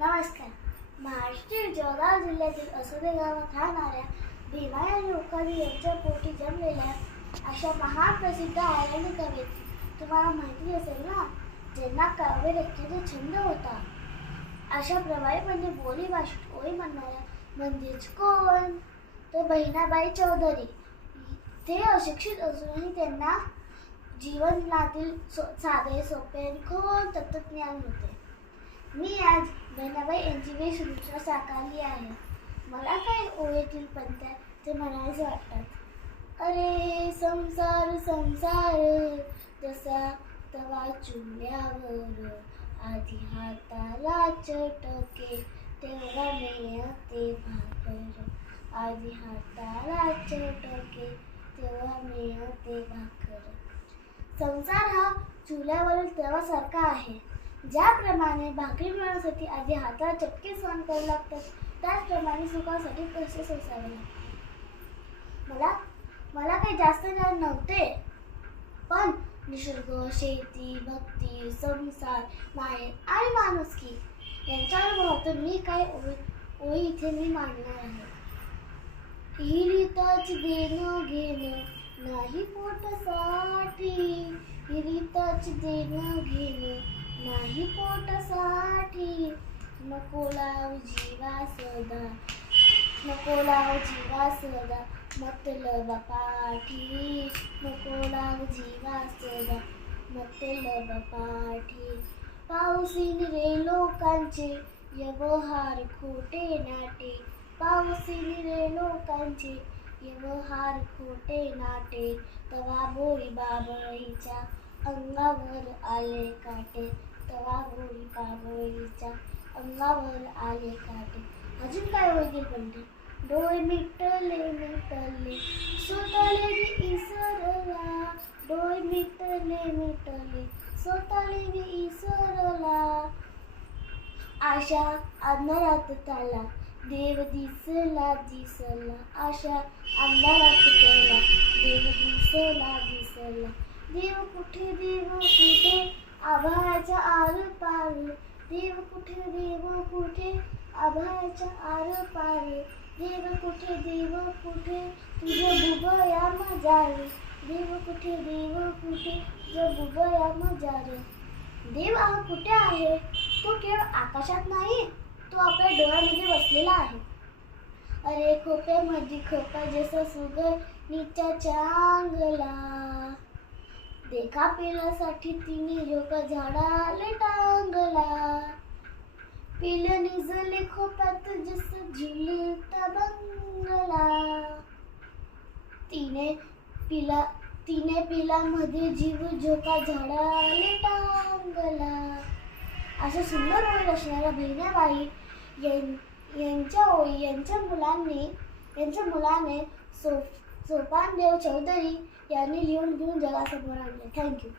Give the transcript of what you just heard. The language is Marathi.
नमस्कार. महाराष्ट्रातील जळगाव जिल्ह्यातील असोदे गावात राहणाऱ्या भीमा या लोकांनी यांच्या पोटी जन्मलेल्या अशा महान प्रसिद्ध आयरणी कवयित्री तुम्हाला माहिती असेल ना, ज्यांना काव्य रचनेचा छंद होता. अशा प्रभावीपणे बोली भाषेत ओळी म्हणणाऱ्या म्हणजेच कोण, तर बहिणाबाई चौधरी. ते अशिक्षित असूनही त्यांना जीवनातील साधे सोपे आणि खोल तत्त्वज्ञान होते. मी आज बहिणाबाई यांची वेशभूषा साकारली आहे. मला काही ओळीतील पंथ्या ते म्हणायचे वाटतात. अरे संसार संसार जसा तवा चुल्यावर, आधी हाताला चटके तेव्हा मिळते भाकर. आधी हाताला चटके तेव्हा मिळते भाकर. संसार हा चुल्यावरील तव्यासारखा आहे. ज्याप्रमाणे भाकरी मिळवण्यासाठी आधी हाताला चटके सहन करावे लागतात, त्याचप्रमाणे सुखासाठी कष्ट सोसावे लागतात. मला काही जास्त ज्ञान नव्हते, पण निसर्ग, शेती, भक्ती, संसार, माय आणि माणुसकी यांच्या अनुभवातून मी काही ओळी इथे मी मांडणार आहे. हिरीतच देणं घेणं नाही पोटासाठी, हिरीतच देणं घेणं नाही पोटासाठी. नको लावू जीवा सदा, नको लावू जीवा सदा मतलब पाठी. नको लावू जीवा सदा मतलब पाठी. पाऊसीन रे लोकांचे व्यवहार खोटे नाटे. पाऊसीन रे लोकांचे व्यवहार खोटे नाटे. तवा भोळी बाबळीच्या अंगावर आले काटे. तवा भोळी बाबळीच्या अंगावर आले काटे. अजून काय होईल म्हणते. डोळे मिटले मिटले स्वतःले इसरला. डोळे मिटले मिटले स्वतःले इसरला. आशा अंधारात त्याला देव दिसला दिसला. आशा अंधारात त्याला देव दिसला दिसला. देव कुठे आभाळाच्या आर पार. देव कुठे आभाळाच्या आर पार. देव कुठे तुझ्या बुबया मजारे. देव कुठे तुझ्या बुबया मजारे. देव हा कुठे आहे? तो केवळ आकाशात नाही, तो आपल्या डोळ्यामध्ये बसलेला आहे. अरे खोप्यामध्ये खोपा जसा सुगर नीच्या चांगला. देखा पेल्यासाठी तिने झोका झाडाले टांगला. पिलं निजले खोपात जसं झुलता बंगला. तिने पिलामध्ये जीव झोका झाडाले टांगला. अशा सुंदर ओळी असणाऱ्या बहिणाबाई यांच्या मुलाने सोपानदेव चौधरी यांनी लिहून घेऊन जगासमोर आणले. थँक्यू.